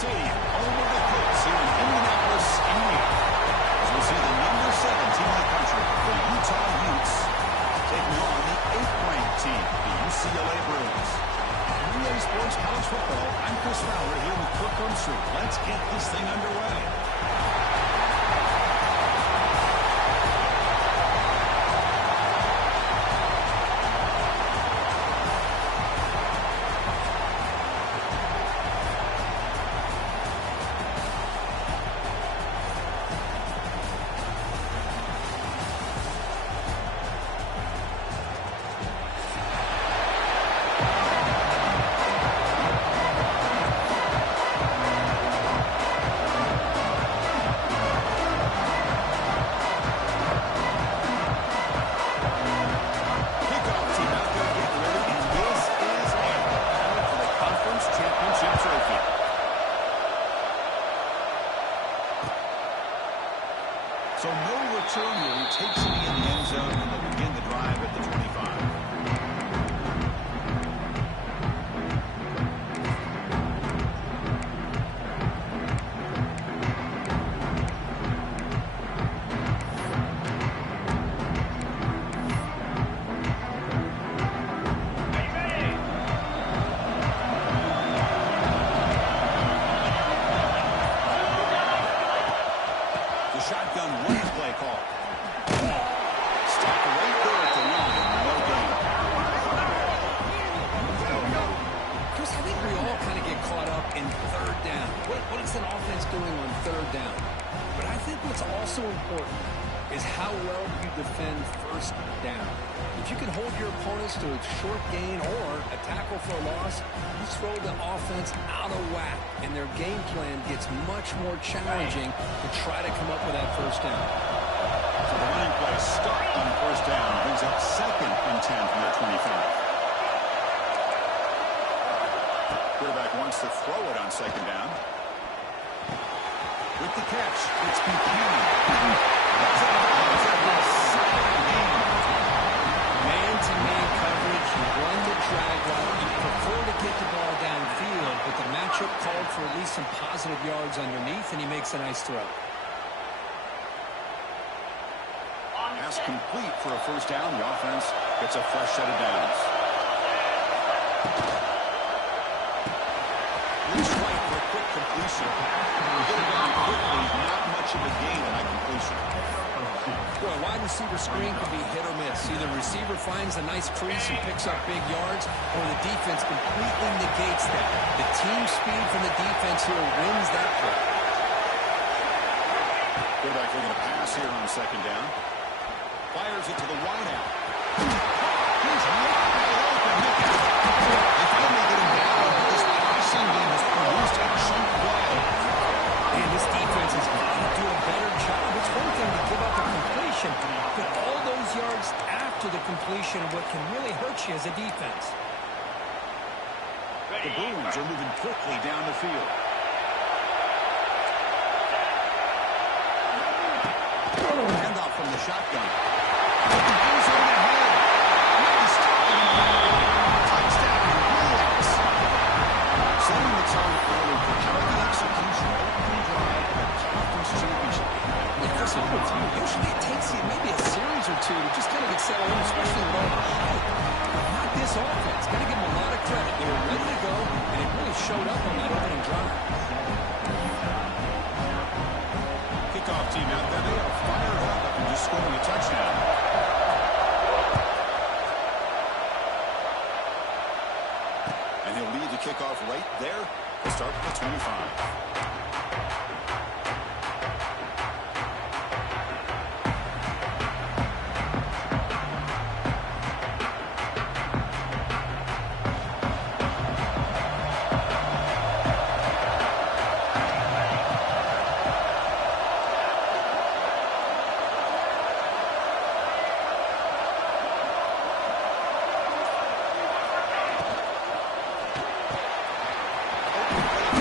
Stadium, home of the Colts here in Indianapolis, Indiana. As we see the number 7 team in the country, the Utah Utes, taking on the 8th-ranked team, the UCLA Bruins. Relay Sports College Football, I'm Chris Fowler here with Kirk Armstrong. Let's get this thing underway. So no return here. He takes it in the end zone, and they'll begin the drive at the 25. Shotgun running play call. Stop right there at the line. No gain. Chris, I think we all kind of get caught up in third down. What is an offense doing on third down? But I think what's also important is how well you defend first down. If you can hold your opponents to a short gain or a tackle for a loss, you throw the offense out of whack, and their game plan gets much more challenging to try to come up with that first down. So the running play start on first down brings up 2nd and 10 from their 25. Quarterback wants to throw it on 2nd down. With the catch, it's Buchanan. Man-to-man coverage, you run the drag route, you prefer to get the ball downfield, but the matchup called for at least some positive yards underneath, and he makes a nice throw. Pass complete for a first down. The offense gets a fresh set of downs. Looks right for a quick completion. Get it down quickly, not much of a gain on that completion. Boy, wide receiver screen can be hit or miss. Either receiver finds a nice crease and picks up big yards, or the defense completely negates that. The team speed from the defense here wins that play. Quarterback looking to pass here on 2nd down. Fires it to the wideout. He's wide open. They finally get him down. This passing game has produced a cheap play. Man, this defense has got to do a better job. It's one thing to give up a completion, but all those yards after the completion are what can really hurt you as a defense. The Bruins are moving quickly down the field. Handoff from the shotgun. He's on the head. Nice touchdown. Relax. Setting the tone early for healthy execution. Opening drive of a conference championship. Yeah, that's what we'll do. Usually it takes you maybe a series or two to just kind of get settled in, especially low high. But not this offense. Got to give them a lot of credit. They were ready to go, and it really showed up on that opening drive. Kickoff team out there. They are fired up after just scoring a touchdown. And he'll lead the kickoff right there to start with the 25.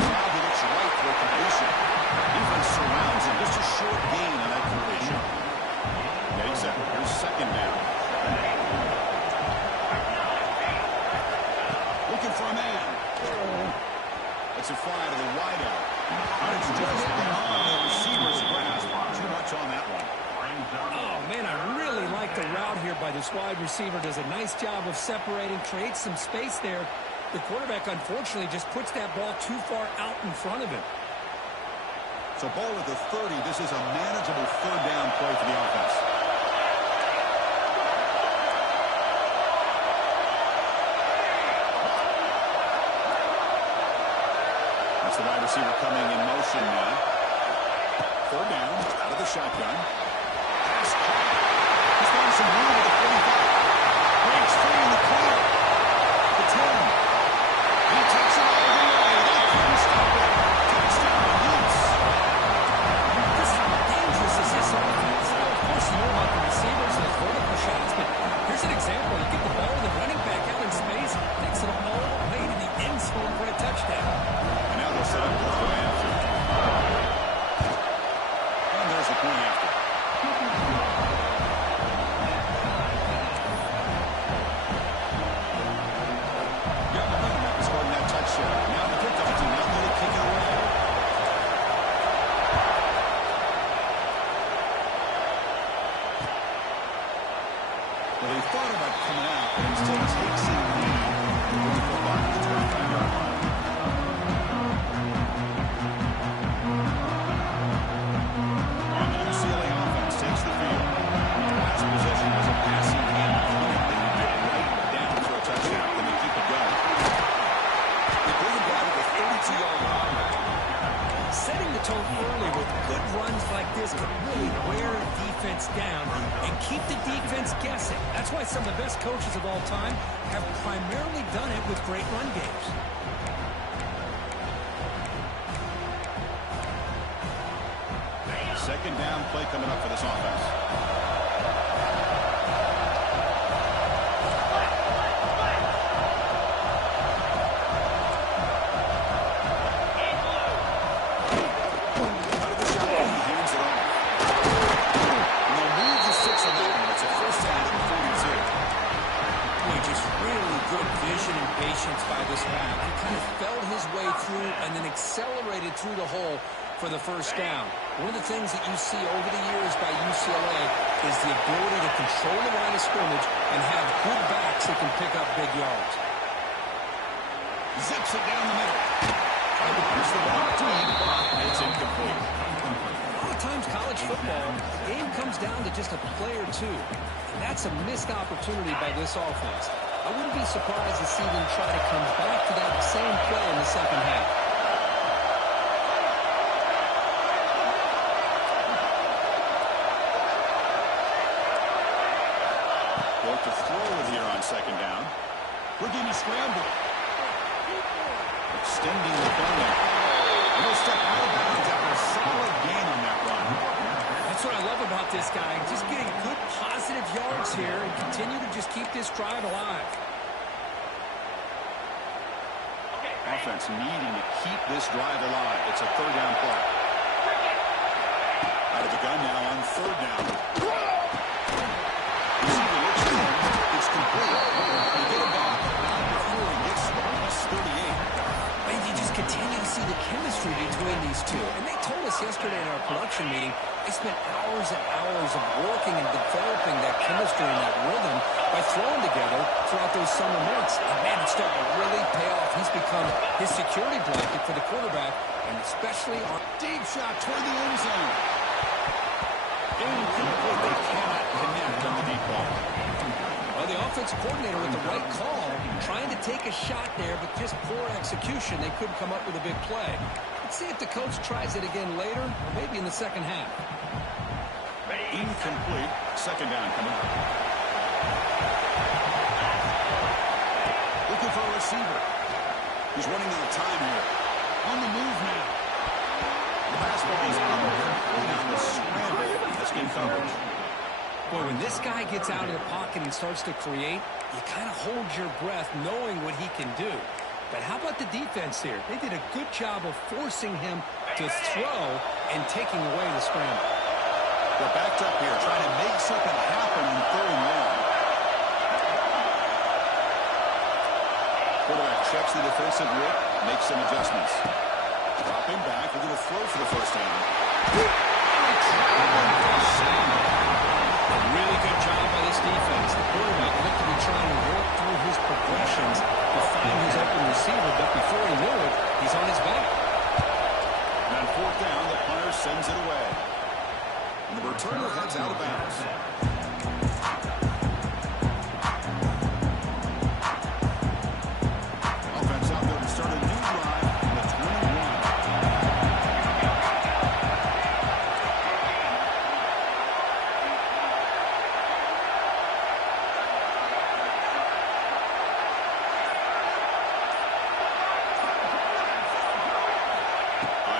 Now he looks right for a completion. by this wide receiver. Does a nice job of separating, creates some space there. The quarterback, unfortunately, just puts that ball too far out in front of him. So ball at the 30. This is a manageable third down play for the offense. That's the wide receiver coming in motion now. Third down, out of the shotgun. Pass caught. He's got some room at the 45. Breaks free in the clear. The 10. He takes it all the way. They couldn't stop it. Touchdown, Utes. Just how dangerous is this offense? Of course, you know about the receivers and those vertical shots, but here's an example. You get the ball to the running back out in space, takes it all the way to the end zone for a touchdown. And now they'll set up the point after. And there's the point after. Got momentum after scoring that touchdown. Now the kickoff team not going to kick it away. Well, he thought about coming out, but instead takes it lead. Going for a block at the 25-yard line. And the UCLA offense takes the field. Last possession was a passing game. They would get right down for a touchdown. Then they keep it going. They bring it down to the 32-yard line. Setting the tone early with good runs like this can really wear a defense down and keep the defense guessing. That's why some of the best coaches of all time have primarily done it with great run games. Second down play coming up for this offense. Out of the shotgun, he hands it off. And they'll move to 6 on that one. It's a first down at the 42. Boy, just really good vision and patience by this back. He kind of felt his way through and then accelerated through the hole for the first down. One of the things that you see over the years by UCLA is the ability to control the line of scrimmage and have good backs that can pick up big yards. Zips it down the middle. Trying to push the ball deep, and it's incomplete. A lot of times college football, the game comes down to just a play or two. And that's a missed opportunity by this offense. I wouldn't be surprised to see them try to come back to that same play in the second half. To throw it here on second down. Houdini scramble. Extending the play now. And he'll step out of bounds after a solid gain on that run. That's what I love about this guy. Just getting good positive yards here and continue to just keep this drive alive. Offense needing to keep this drive alive. It's a third down play. Out of the gun now on third down. It's complete. They get it back. Not before he gets past 38. And you just continue to see the chemistry between these two. And they told us yesterday in our production meeting, they spent hours and hours of working and developing that chemistry and that rhythm by throwing together throughout those summer months. And man, it's starting to really pay off. He's become his security blanket for the quarterback, and especially on Deep shot toward the end zone. Incomplete. They cannot connect on the deep ball. Well, the offensive coordinator with the right call, trying to take a shot there, but just poor execution. They couldn't come up with a big play. Let's see if the coach tries it again later, or maybe in the second half. Incomplete. Second down coming up. Looking for a receiver. He's running out of time here. On the move now. The pass ball is incomplete on the scramble. That's good coverage. Boy, when this guy gets out of the pocket and starts to create, you kind of hold your breath knowing what he can do. But how about the defense here? They did a good job of forcing him to throw and taking away the scramble. They're backed up here, trying to make something happen on third and long. Quarterback checks the defensive look, makes some adjustments. Dropping back, they're going to throw for the first down. A really good job by this defense, the quarterback looked to be trying to work through his progressions to find his open receiver, but before he knew it, he's on his back. And on fourth down, the punter sends it away. And the returner heads out of bounds. Offense out there to start a new drive in the 21.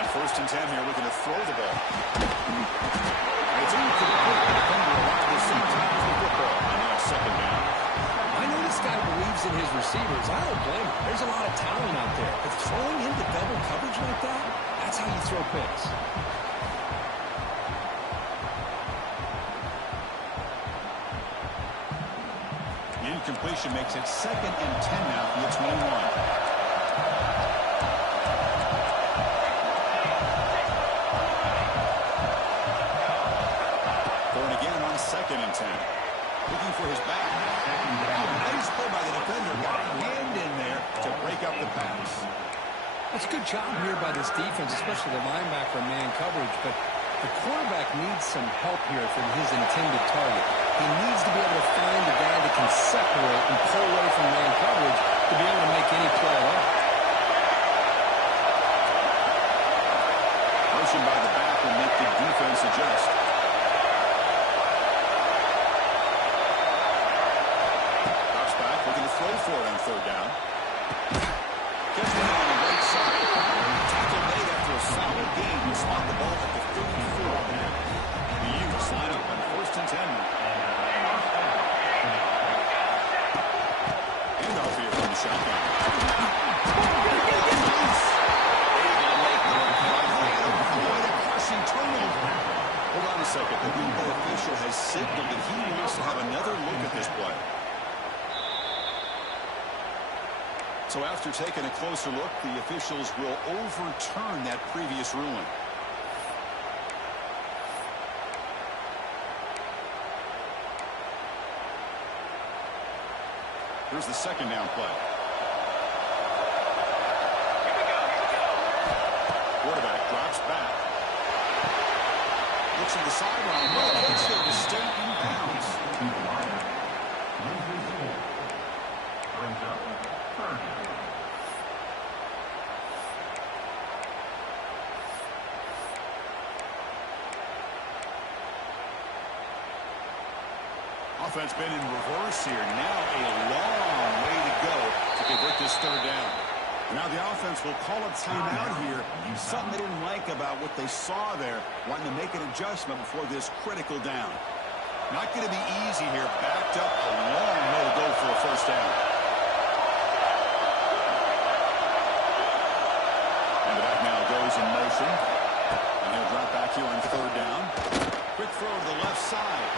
First and 10 here, looking to throw the ball. And it's incomplete. The defender allowed the same time as the football. And now second down. I know this guy believes in his receivers. I don't blame him. There's a lot of talent out there. But throwing into double coverage like that, that's how you throw picks. The incompletion makes it second and 10 now from the 21. Second and 10. Looking for his back. Nice play by the defender. Got a hand in there to break up the pass. That's a good job here by this defense, especially the linebacker man coverage. But the quarterback needs some help here from his intended target. He needs to be able to find a guy that can separate and pull away from man coverage to be able to make any play at all. Motion by the back will make the defense adjust. Throw for it on third down. Gets one on the right side. Tackle made after a solid gain to spot the ball at the 34. The Utes line up on first and 10. Handoff here from the shotgun. Nice. Able to make the play. Avoid a crushing turnover. Hold on a second. The replay official has signaled that he wants to have another look at this play. So after taking a closer look, the officials will overturn that previous ruling. Here's the second down play. Quarterback drops back. Looks at the sideline. Well, it's there to stay in bounds. Offense been in reverse here. Now a long way to go to convert this third down. Now the offense will call a timeout here. Something they didn't like about what they saw there. Wanting to make an adjustment before this critical down. Not going to be easy here. Backed up a long way to go for a first down. And the back now goes in motion. And he'll drop back here on third down. Quick throw to the left side.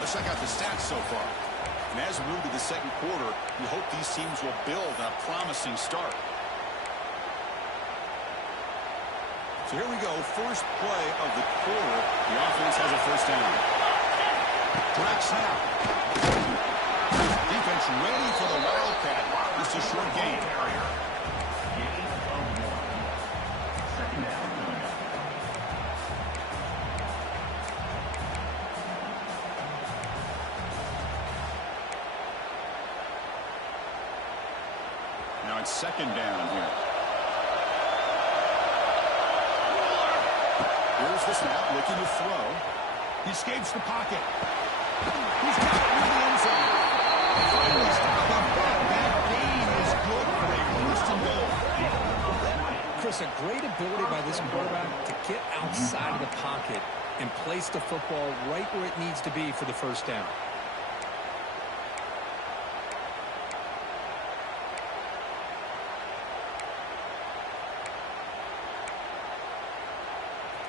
Let's check out the stats so far. And as we move to the second quarter, we hope these teams will build on a promising start. So here we go, first play of the quarter. The offense has a first down. Direct snap. Defense ready for the Wildcat. Just a short gain. Now it's second down here. Here's the snap, looking to throw. He escapes the pocket. He's got it in the end zone. Finally stopped him. That gain is good for a first and goal. Chris, a great ability by this quarterback to get outside of the pocket and place the football right where it needs to be for the first down.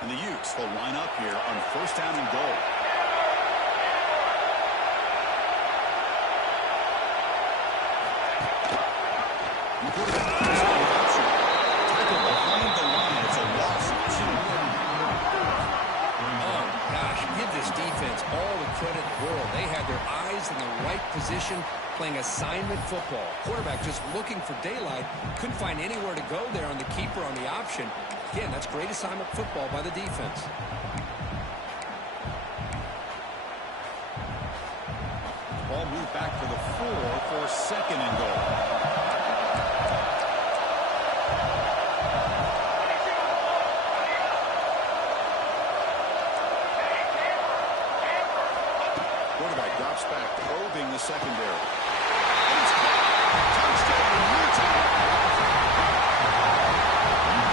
And the Utes will line up here on first down and goal. Tackle behind the line. It's a loss of 2. Oh, gosh, give this defense all the credit in the world. They had their eyes in the right position, playing assignment football. Quarterback just looking for daylight. Couldn't find anywhere to go there on the keeper on the option. Again, that's great assignment football by the defense. Ball moved back to the 4 for second and goal. Quarterback drops back, probing the secondary. Touchdown, Utah!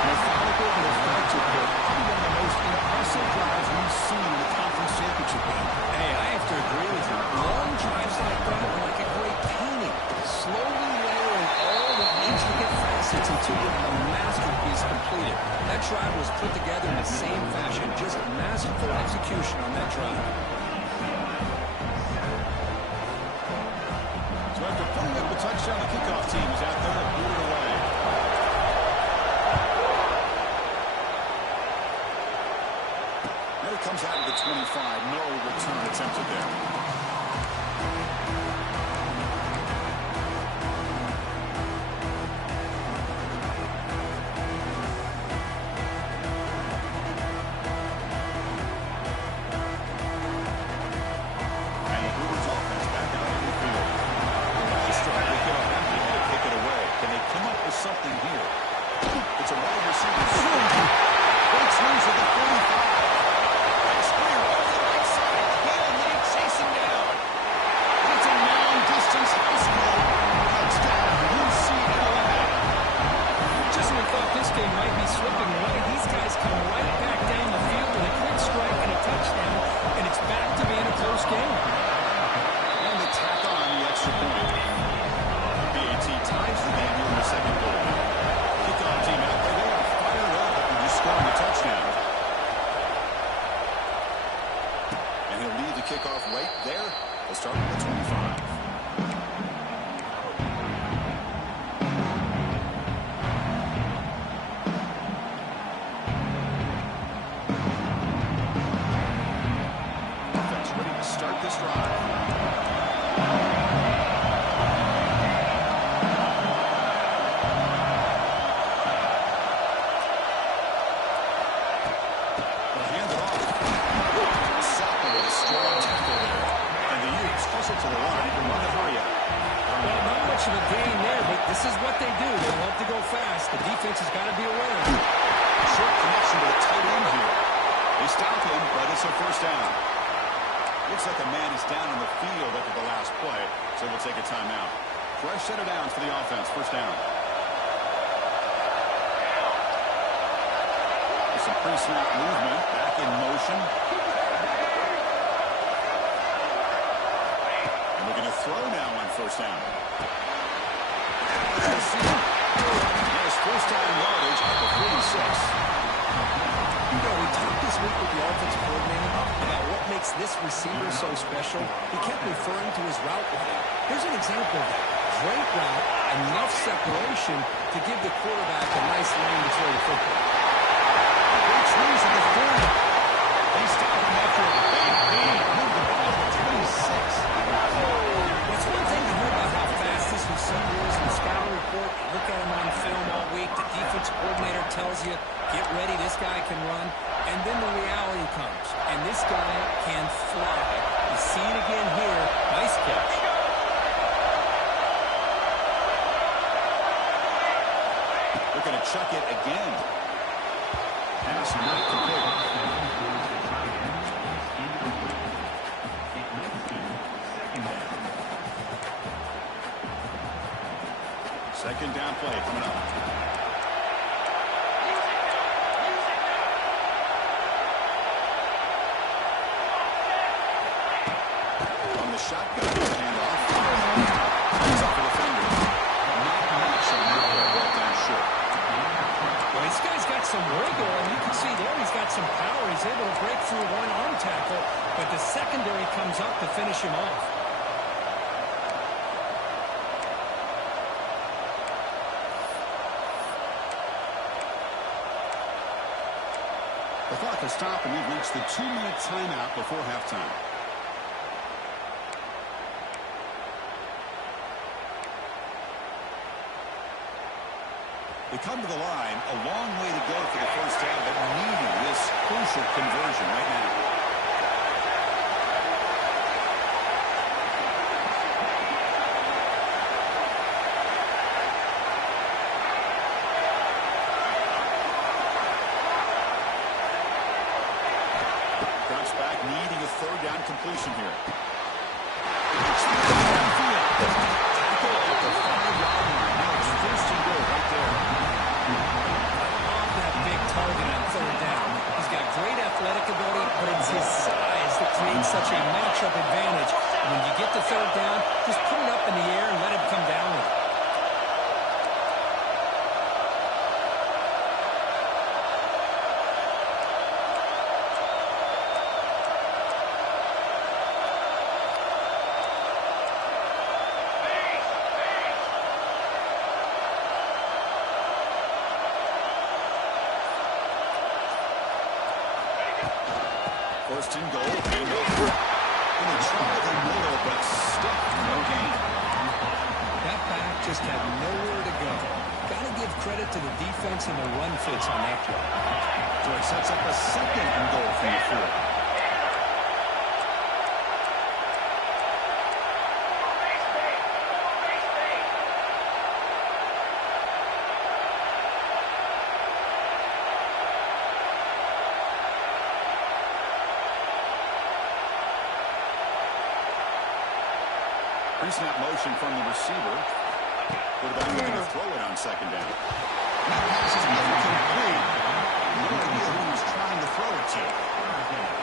Methodical but effective, probably one of the most impressive drives we've seen in the conference championship game. Hey, I have to agree with you. Long drives like that are like a great painting. Slowly layering all the intricate facets until you have a masterpiece completed. That drive was put together in the same fashion. Just masterful execution on that drive. So after putting up a touchdown, the kickoff team is out there and boot it away. And it comes out of the 25. No return attempted there. And the Brewers offense back out on the field. Last drive, they get up empty to kick it away. Can they come up with something here? It's a wide receiver. Breaks loose at the 45. It's clear over the right side. Hill may chase him down. It's a long-distance high school. Touchdown, UCLA. Just when we thought this game might be slipping away, these guys come right back down the field with a quick strike and a touchdown, and it's back to being a close game. And they tack on the extra point. BAT ties the game here in the second quarter. Kickoff team out there. They are fired up after just scoring a touchdown. And he'll lead the kickoff right there. They'll start with the 25. Offense ready to start this drive. They'll hand it off. Soccer with a strong tackle there. And the Utes hustle to the line and run the hurry up. Well, not much of a gain there, but this is what they do. They love to go fast. The defense has got to be aware of it. Short connection to the tight end here. They stop him, but it's a first down. Looks like a man is down in the field after the last play, so we'll take a timeout. Fresh set of downs for the offense. First down. With some pre-snap movement, back in motion. And looking to throw now on first down. Yes, first down yardage at the 46. You know, we talked this week with the offensive coordinator about what makes this receiver so special. He kept referring to his route running. Here's an example of that. Great route, enough separation to give the quarterback a nice lane to throw the football. Great swings at the 30. They stop him after a big lead. Move the ball to 26. It's one thing to hear about how fast this receiver is in the scouting report. You look at him on film all week. The defense coordinator tells you, get ready, this guy can run. And then the reality comes. And this guy can fly. You see it again here. Nice catch. They're going to chuck it again. Pass not complete. Second down play coming up. On the shotgun handoff. Hands up for the defender. Not much on that ball down short. Well, this guy's got some wiggle, and you can see there he's got some secondary comes up to finish him off. The clock has stopped, and we've reached the 2-minute timeout before halftime. They come to the line, a long way to go for the first down, but needing this crucial conversion right now. Drops back, needing a third down completion here. Tackle at the 5-yard line. Now it's first and goal right there. Off that big target on third down. He's got great athletic ability, but it's his size that creates such a matchup advantage. And when you get to third down, just put it up in the air and let him come down with it. First and goal, and over. And they try the middle, but stuck. No gain. That back just had nowhere to go. Got to give credit to the defense and the run fits on that play. So it sets up a second and goal from the 4. Pre-snap motion from the receiver. Quarterback looking to throw it on second down. That pass is incomplete. No idea who he's trying to throw it to.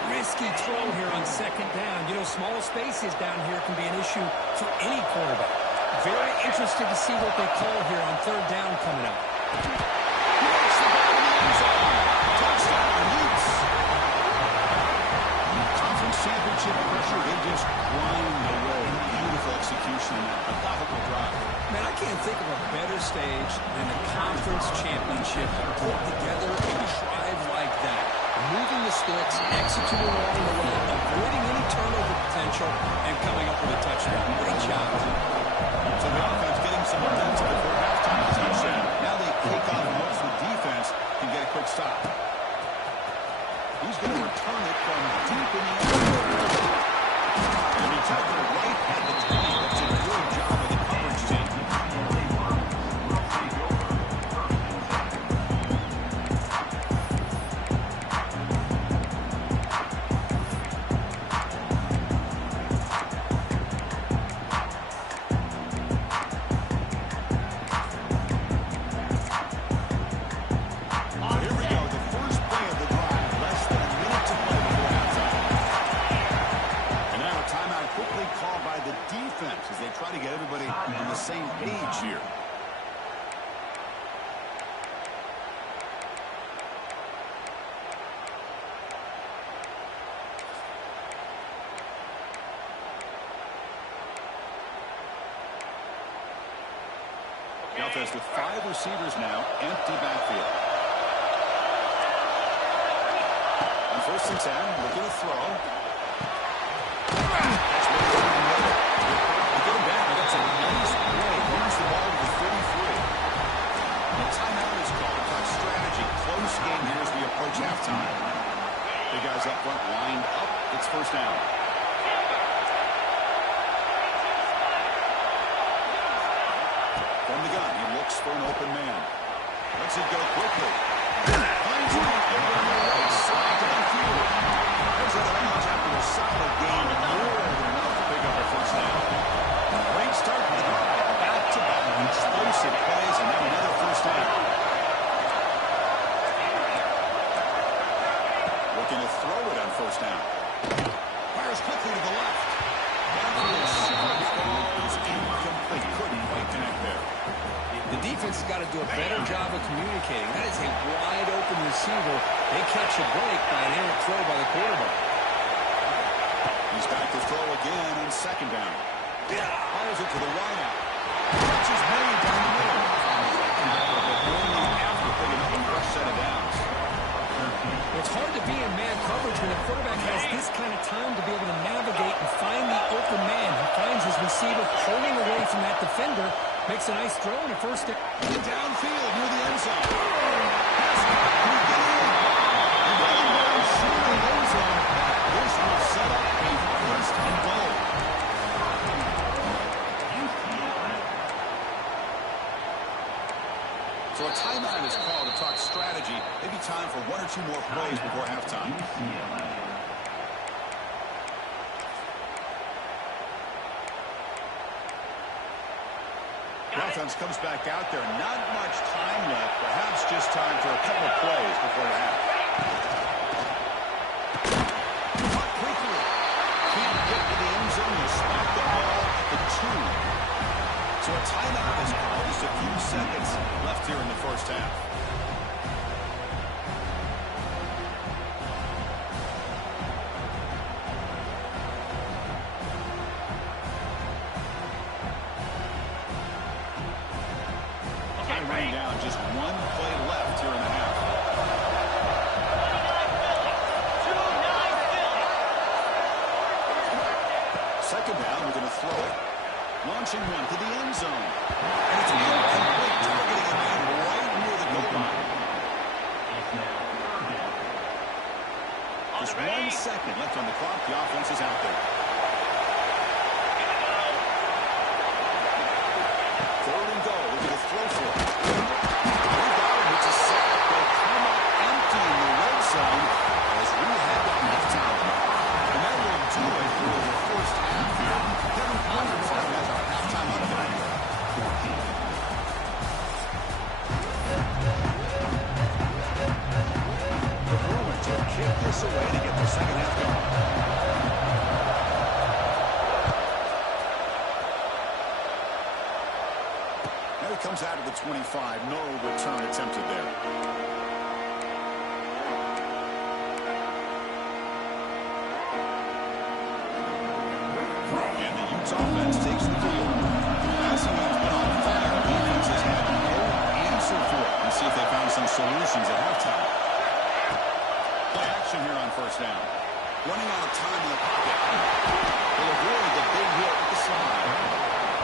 Risky throw here on second down. You know, small spaces down here can be an issue for any quarterback. Very interested to see what they call here on third down coming up. He makes the ball in the end zone. Touchdown, Utes. Conference championship pressure, they just grind away. Beautiful execution in that methodical drive. Man, I can't think of a better stage than the conference championship to put together a drive like that. Moving the sticks, executing along the way, avoiding any turnover potential, and coming up with a touchdown. Great job. So the offense getting some momentum before halftime, as you said. Now they kick off and hopes the defense can get a quick stop. He's going to return it from deep in the end. And he tackled it right at the 20. That's a good job of the coverage team. Here we go, the first play of the drive. Less than a minute to play before halftime. And now a timeout quickly called by the defense as they try to get everybody on the same page here. Alves with 5 receivers now, empty backfield. On first and 10, looking to throw. That's what they're in the middle. They get him down. That's a nice play. Runs the ball to the 33. The timeout is called. Talk strategy. Close game here as we approach halftime. Big guys up front, lined up. It's first down. From the gun, he looks for an open man. Lets it go quickly. Finds one over on the right side downfield. There's a range after a solid game, and more than enough to pick up a first down. Great start to the drive. Back-to-back explosive plays, and now another first down. Looking to throw it on first down. Fires quickly to the left. Downfield shot falls incomplete. Couldn't quite connect there. The defense has got to do a better job of communicating. That is a wide-open receiver. They catch a break by an errant throw by the quarterback. He's back to throw again on second down. Follows it to the right out. Catch is made down the middle. Only after picking up a fresh set of downs. It's hard to be in man coverage when the quarterback has this kind of time to be able to navigate and find the open man. He finds his receiver pulling away from that defender, makes a nice throw and a first down. Downfield near the end zone. This will set up a first and goal. So a timeout is called to talk strategy. Maybe time for one or two more plays before halftime. The offense comes back out there. Not much time left. Perhaps just time for a couple of plays before the half. Caught quickly. Can't get to the end zone. You spot the ball at the 2. So a timeout is called. Just a few seconds left here in the first half. Time running down. Just one play left here in the half. Second down, we're going to throw it. Launching one to the end zone. And it's incomplete, targeting a man right near the goal line. Just 1 second left on the clock. The offense is out there. Third and goal. We're going to throw for it. It's a sack. They'll come up empty in the red zone as we head to halftime. And that will do it for the first half here. Kevin Connors has our halftime update. The Bruins will kick this away to get the second half going. Now he comes out of the 25. No return attempted there. And the Utes offense takes the field. Passing has been on fire. Defense has had no answer for it. Let's see if they found some solutions at halftime. Play action here on first down. Running out of time in the pocket. They'll avoid the big hit with the slide.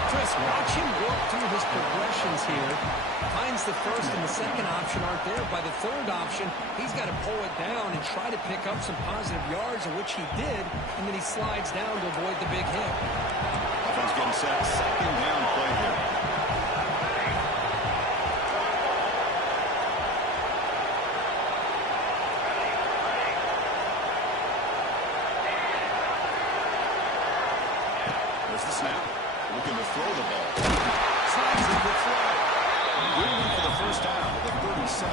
Chris, watch him work through his progressions here. Finds the first and the second option aren't there. By the third option, he's got to pull it down and try to pick up some positive yards, of which he did, and then he slides down to avoid the big hit. Offense getting set. Second down play here. There's the snap. Looking to throw the ball. Slides in the throw. Good for the first down at the 37.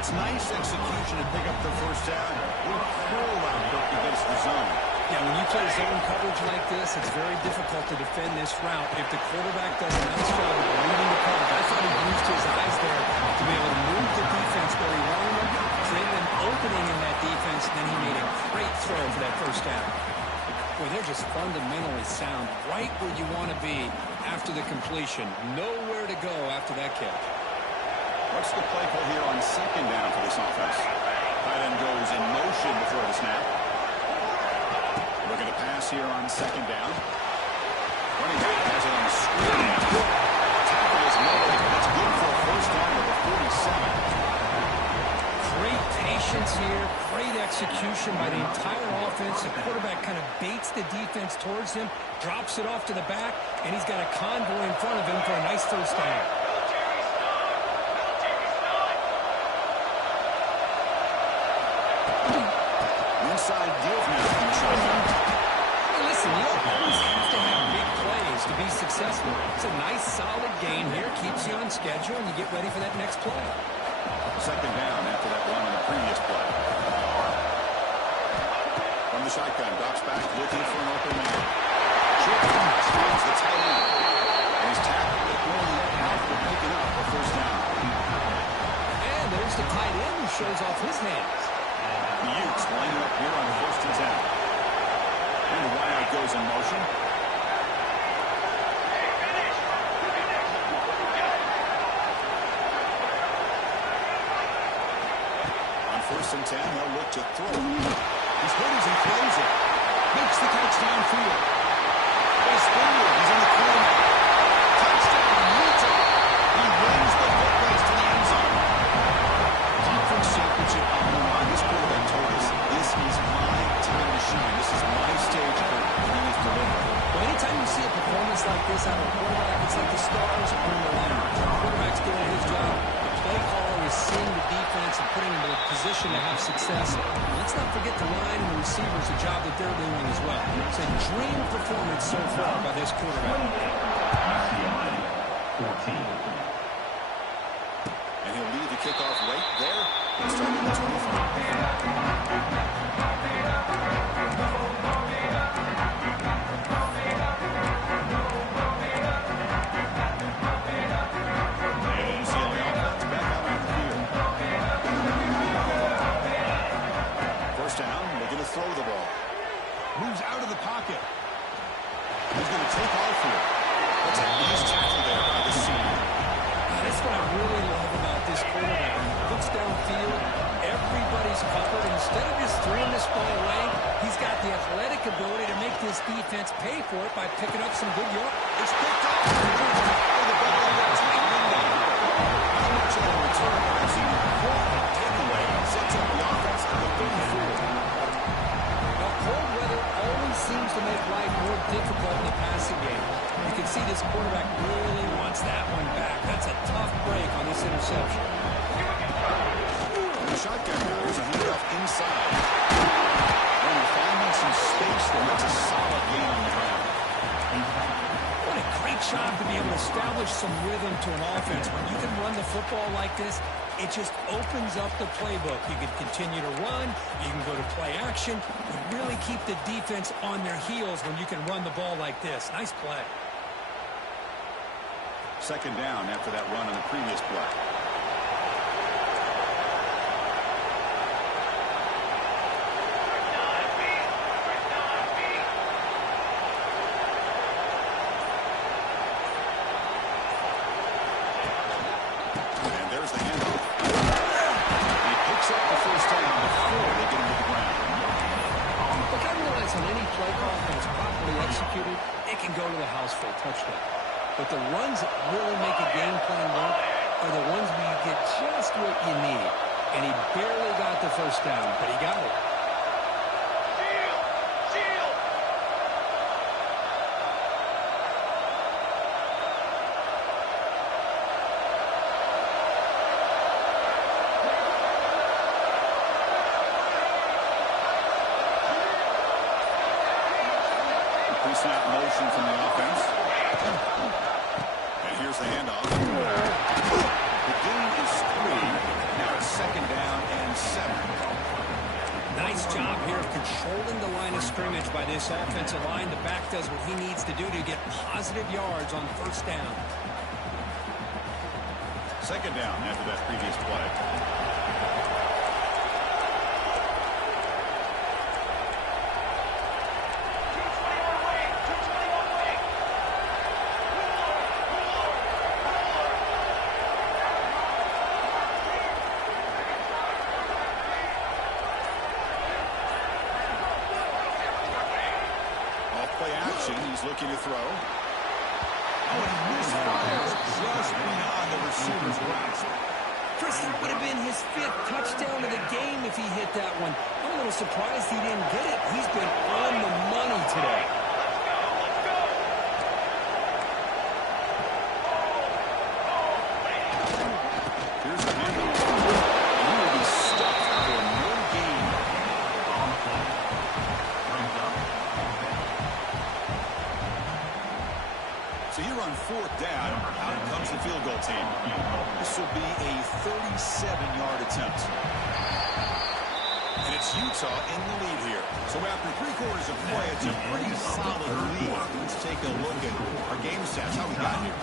It's nice execution to pick up the first down. We'll curl out against the zone. Yeah, when you play zone coverage like this, it's very difficult to defend this route. If the quarterback does a nice job of reading the coverage, I thought he used his eyes there to be able to move the defense where he wanted them, create an opening in that defense, and then he made a great throw for that first down. Boy, they're just fundamentally sound, right where you want to be after the completion. Nowhere to go after that catch. What's the play call here on second down for this offense? Tight end goes in motion before the snap. Looking to pass here on second down. Running back has it on the screen. Tackle is made. That's good for a first down at the 47. Great patience here, great execution by the entire offense. The quarterback kind of baits the defense towards him, drops it off to the back, and he's got a convoy in front of him for a nice first down. Inside give now from the shotgun. Hey, listen, you don't always have to have big plays to be successful. It's a nice, solid game here, keeps you on schedule, and you get ready for that next play. Second down after that run on the previous play. From the shotgun, drops back, looking for an open man. Short pass finds the tight end. And he's tackled it going out for picking up a first down. And there's the tight end who shows off his hands. The Utes lining up here on 1st and 10. And the wideout goes in motion. On 1st and 10, they'll look to throw. He's hit as he throws it. Makes the catch downfield. Goes forward. He's in the corner. Touchdown, Utah. He runs the foot race to the end zone. Conference championship on the line. This quarterback told us, this is my time to shine. This is my stage for it. And he is delivering. Well, anytime you see a performance like this out of a quarterback, it's like the stars are in the line. The quarterback's doing his job. The play caller is seeing the defense and putting them in a position to have success. Let's not forget the line and the receivers, the job that they're doing as well. It's a dream performance so far by this quarterback. And he'll lead the kickoff right there. Starting at 25. Throw the ball. Moves out of the pocket. He's going to take off here. That's a nice tackle there by the senior. That's what I really love about this quarterback. Looks downfield. Everybody's covered. Instead of just throwing this ball away, he's got the athletic ability to make this defense pay for it by picking up some good yards. It's picked up. The ball is taken down. How much of a return has he important takeaway sets up the offense at the 34. Cold weather always seems to make life more difficult in the passing game. You can see this quarterback really wants that one back. That's a tough break on this interception. The shotgun now. There's a handoff inside. And we're finding some space there. It's a solid gain on the ground. What a great job to be able to establish some rhythm to an offense. When you can run the football like this, it just opens up the playbook. You can continue to run. You can go to play action. You really keep the defense on their heels when you can run the ball like this. Nice play. 2nd down after that run on the previous play. And there's the handoff. He picks up the 1st down before they get him to the ground. Look, I realize on any play call, when it's properly executed, it can go to the house for a touchdown. But the runs that really make a game plan work are the ones where you get just what you need. And he barely got the 1st down, but he got it. Pre-snap motion from the offense. And here's the handoff. The gain is 3. Now it's 2nd down and 7. Nice job here of controlling the line of scrimmage by this offensive line. The back does what he needs to do to get positive yards on 1st down. 2nd down after that previous play. He's looking to throw. Oh, and he misfires just beyond the receiver's grasp. Chris, that would have been his 5th touchdown of the game if he hit that one. I'm a little surprised he didn't get it. He's been on the money today. Here's the handoff. He will be stuck for no gain. So here on 4th down, out comes the field goal team. This will be a 37-yard attempt. And it's Utah in the lead here. So after 3 quarters of play, it's a pretty solid lead. Let's take a look at our game stats, how we got here.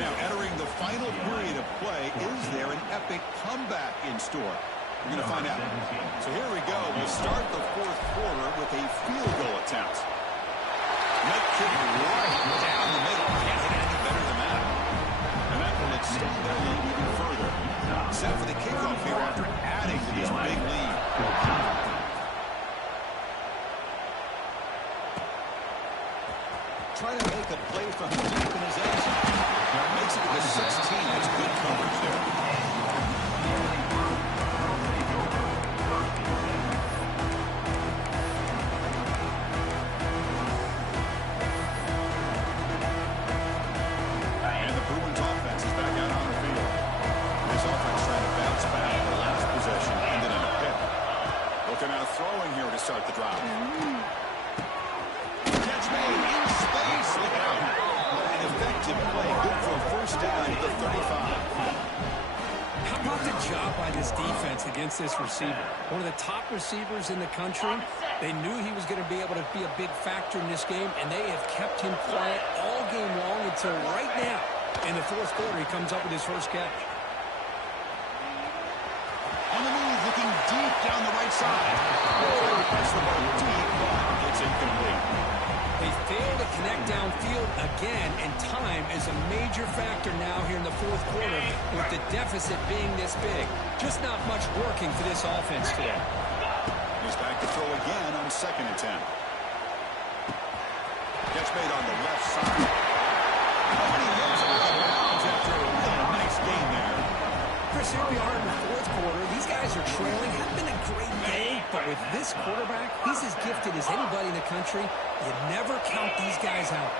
Now, entering the final period of play, is there an epic comeback in store? We're going to find out. So here we go. We'll start the 4th quarter with a field goal attempt. That kick right down the middle. Can't hit anything better than that. And that will extend their lead even further. Set for the kickoff here after adding to this big lead. Trying to make a play from deep in his end zone. Makes it to 16. That's good coverage there. And the Bruins offense is back out on the field. This offense trying to bounce back. The last possession ended in a pick. Looking out throwing here to start the drive. Catch made in space. Look out. An effective play. Good for a first down at the 35. How about the job by this defense against this receiver? One of the top receivers in the country. They knew he was going to be able to be a big factor in this game, and they have kept him quiet all game long until right now. In the fourth quarter, he comes up with his first catch. On the move, looking deep down the right side. Press the ball deep, but it's incomplete. They fail to connect downfield again, and time is a major factor now here in the fourth quarter with the deficit being this big. Just not much working for this offense today. He's back to throw again on 2nd and 10. Catch made on the left side. Oh, he hits it out of bounds after a really nice game there. Chris, here we are in the fourth quarter. These guys are trailing. Hasn't been a great game, but with this quarterback, he's as gifted as anybody in the country. You never count these guys out.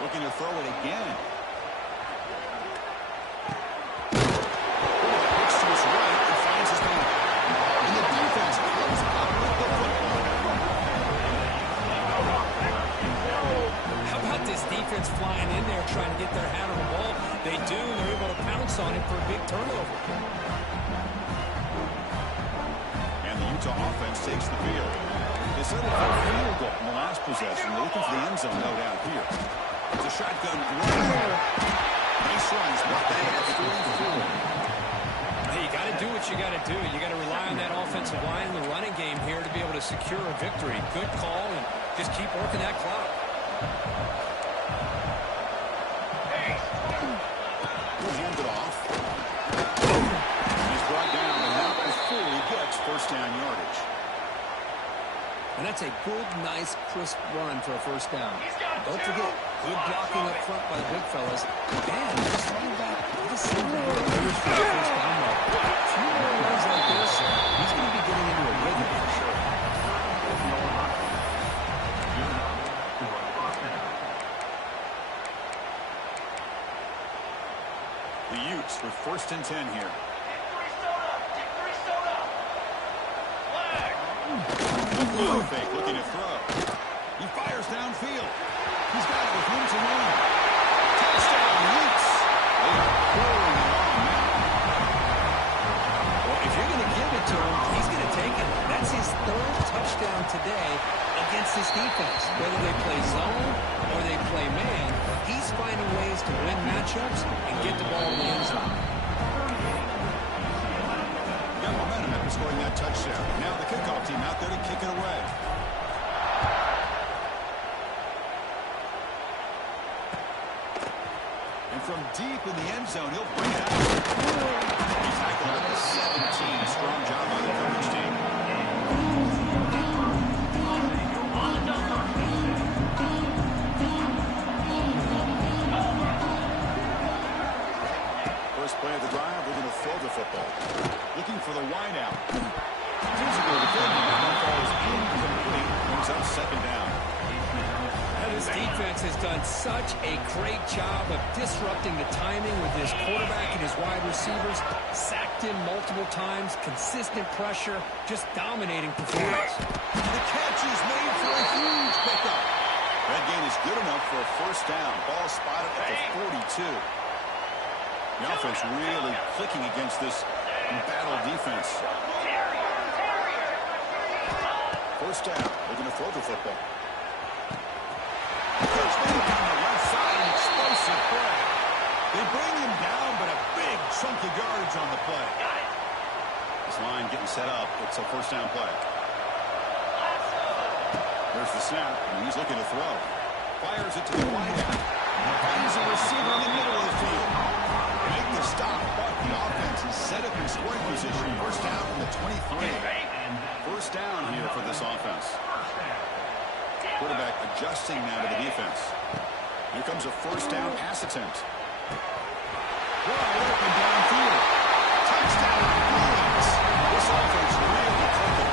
Looking to throw it again. Pitch to his right and finds his man. And the defense comes up with the football. How about this defense flying in there trying to get their hand on the ball? They do, and they're able to pounce on it for a big turnover. And the Utah offense takes the field. They settled for a field goal in the last possession. They're looking for the end zone, no doubt here. It's a shotgun run. Nice runs, but they have 44. Hey, you got to do what you got to do. You got to rely on that offensive line in the running game here to be able to secure a victory. Good call, and just keep working that clock. He'll hand it off. He's brought down, and now before he gets first down yardage. And that's a good, nice, crisp run for a first down. Don't forget, good blocking up front by the big fellas. And just running back, this seems to be a good for the first down run. A few more runs like this, he's going to be getting into a rhythm for sure. The Utes with 1st and 10 here. Fake looking to throw. He fires downfield. He's got it with room to run. Touchdown, Utes. They are pouring it on now. Well, if you're going to give it to him, he's going to take it. That's his 3rd touchdown today against this defense. Whether they play zone or they play man, he's finding ways to win matchups and get the ball in the end zone. Got momentum after scoring that touchdown. Now the kickoff team out there to kick it away. And from deep in the end zone, he'll bring it out. He tackled at the 17. Strong job by the coverage team. First play of the drive, we're going to throw the football. Looking for the wide out. Physical defending. That falls incomplete. Brings up 2nd down. This defense has done such a great job of disrupting the timing with his quarterback and his wide receivers. Sacked him multiple times, consistent pressure, just dominating performance. The catch is made for a huge pickup. That gain is good enough for a first down. Ball spotted at the 42. The offense really clicking against this battle defense. First down. They're going to throw the football. Catch made on the left side and explosive. defensive play. They bring him down, but a big chunk of yardage on the play. This line getting set up. It's a first down play. There's the snap, and he's looking to throw. Fires it to the wide out. Finds a receiver in the middle of the field. They make the stop, but the offense is set up in scoring position. First down from the 23. First down here for this offense. Quarterback adjusting now to the defense. Here comes a first down pass attempt. Wide open downfield. Touchdown, Bruins. This offense really clicking.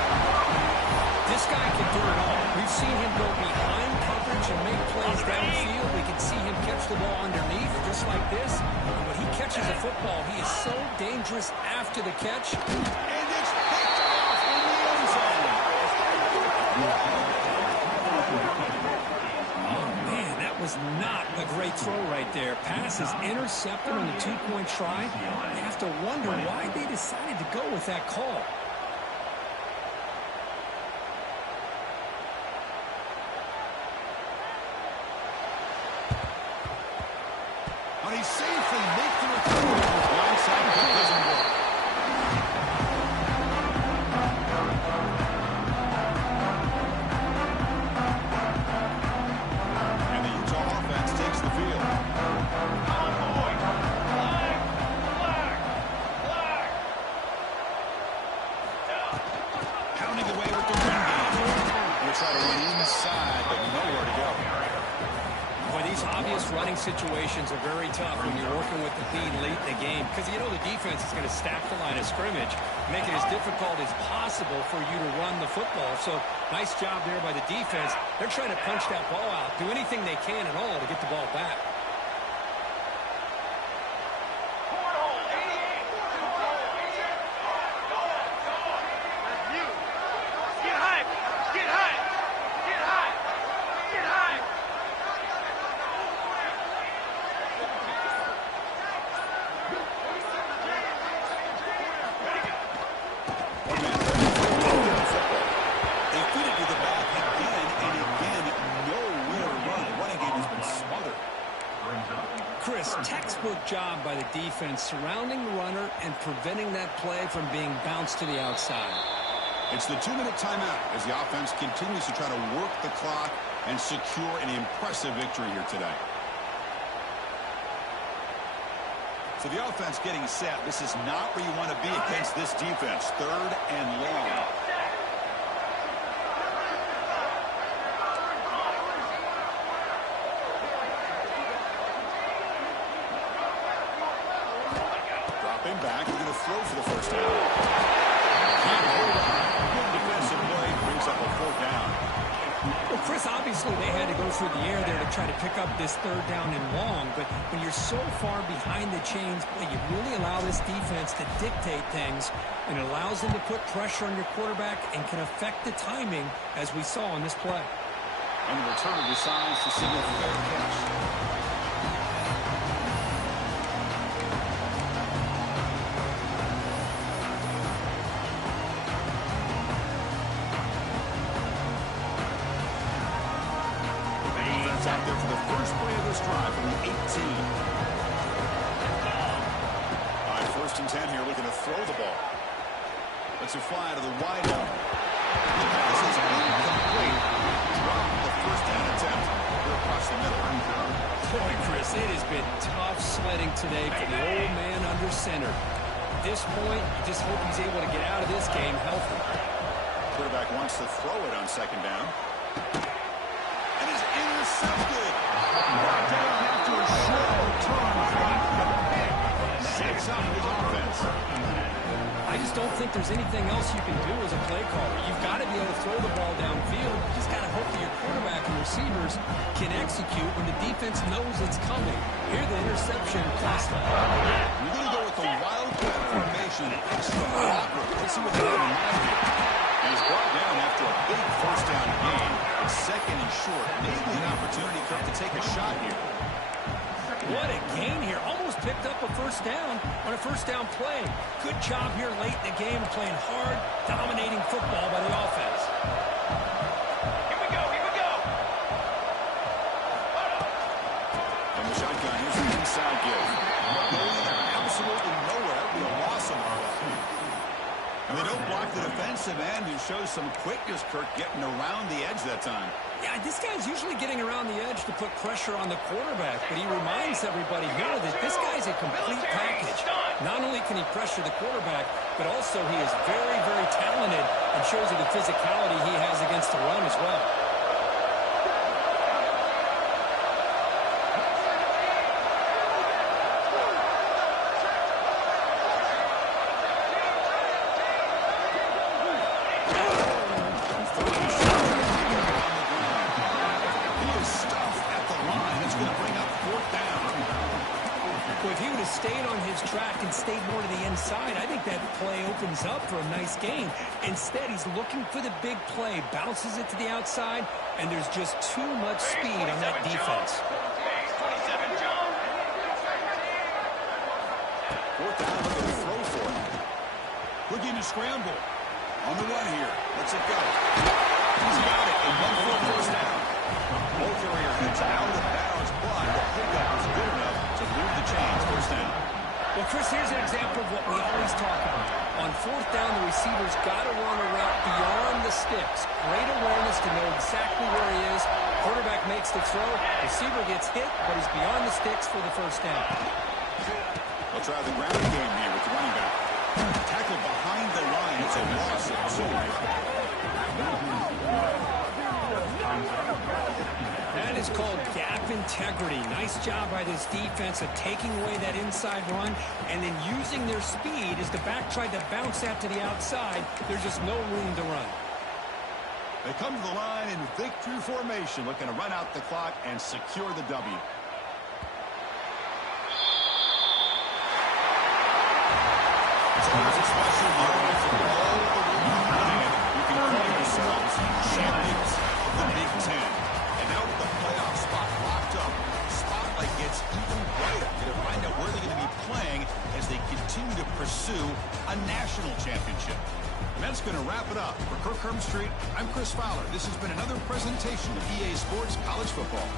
This guy can do it all. We've seen him go behind coverage and make plays downfield. We can see him catch the ball underneath, just like this. And when he catches a football, he is so dangerous after the catch. And it's picked off in the end zone. Man, that was not a great throw right there. Pass is intercepted on the two-point try. You have to wonder why they decided to go with that call. And he safely makes the recovery. Blindside kick doesn't work. And the Utah offense takes the field. Pounding away with the run game. We'll try to run inside, but nowhere to go. Boy, these obvious running situations are very tough when you're working with the lead late in the game because you know the defense is going to stack the line of scrimmage, make it as difficult as possible for you to run the football. So nice job there by the defense. They're trying to punch that ball out, do anything they can at all to get the ball back. Textbook job by the defense surrounding the runner and preventing that play from being bounced to the outside. It's the 2-minute timeout as the offense continues to try to work the clock and secure an impressive victory here today. So the offense getting set. This is not where you want to be against this defense. Third and long. Back, we're going to throw for the first down. Good defensive play, brings up a fourth down. Well, Chris, obviously they had to go through the air there to try to pick up this third down and long, but when you're so far behind the chains, you really allow this defense to dictate things, and it allows them to put pressure on your quarterback and can affect the timing, as we saw on this play. And the returner decides to signal fair catch. Out there for the first play of this drive from the 18. All right, first and 10 here, looking to throw the ball. Let's a fly to the wide out. The pass is incomplete. Drop the first down attempt here across the middle. Boy, Chris, it has been tough sledding today for the old man under center. At this point, you just hope he's able to get out of this game healthy. Quarterback wants to throw it on second down. Intercepted. Brought down after a short turn. Sets up his offense. I just don't think there's anything else you can do as a play caller. You've got to be able to throw the ball downfield. You just got to hope that your quarterback and receivers can execute when the defense knows it's coming. Here the interception cost them. We're going to go with the wildcat formation. Extra awkward. Let's see what they have in mind here. And he's brought down after a big first down gain. Second and short. Maybe an opportunity for him to take a shot here. What a gain here. Almost picked up a first down on a first down play. Good job here late in the game, playing hard, dominating football by the offense. Here we go. And the shotgun is onside kick. Going absolutely nowhere. It'll be a loss on our left. And they don't block the defensive end, who shows some quickness, Kirk, getting around the edge that time. Yeah, this guy's usually getting around the edge to put pressure on the quarterback, but he reminds everybody here that this guy's a complete package. Not only can he pressure the quarterback, but also he is very, very talented and shows you the physicality he has against the run as well. Stayed more to the inside, I think that play opens up for a nice game. Instead, he's looking for the big play, bounces it to the outside, and there's just too much speed on that defense. Fourth down, they're going to throw for it. Looking to scramble. On the run here. Let's it go. He's got it. And one for a first down. Ball carrier heads out of bounds, but the pickup was good enough to move the chains. First down. Well, Chris, here's an example of what we always talk about. On fourth down, the receiver's got to run a route beyond the sticks. Great awareness to know exactly where he is. Quarterback makes the throw. Receiver gets hit, but he's beyond the sticks for the first down. They'll try the ground game here with the running back. Tackle behind the line. It's a loss of 2. That is called gap integrity. Nice job by this defense of taking away that inside run and then using their speed as the back tried to bounce that to the outside. There's just no room to run. They come to the line in victory formation, looking to run out the clock and secure the W. So there's a special moment for all the way behind. You can call yourselves champions of the Big Ten. And now with the playoff spot locked up, the spotlight gets even brighter. You're going to find out where they're going to be playing as they continue to pursue a national championship. And that's going to wrap it up. For Kirk Herbstreit, I'm Chris Fowler. This has been another presentation of EA Sports College Football.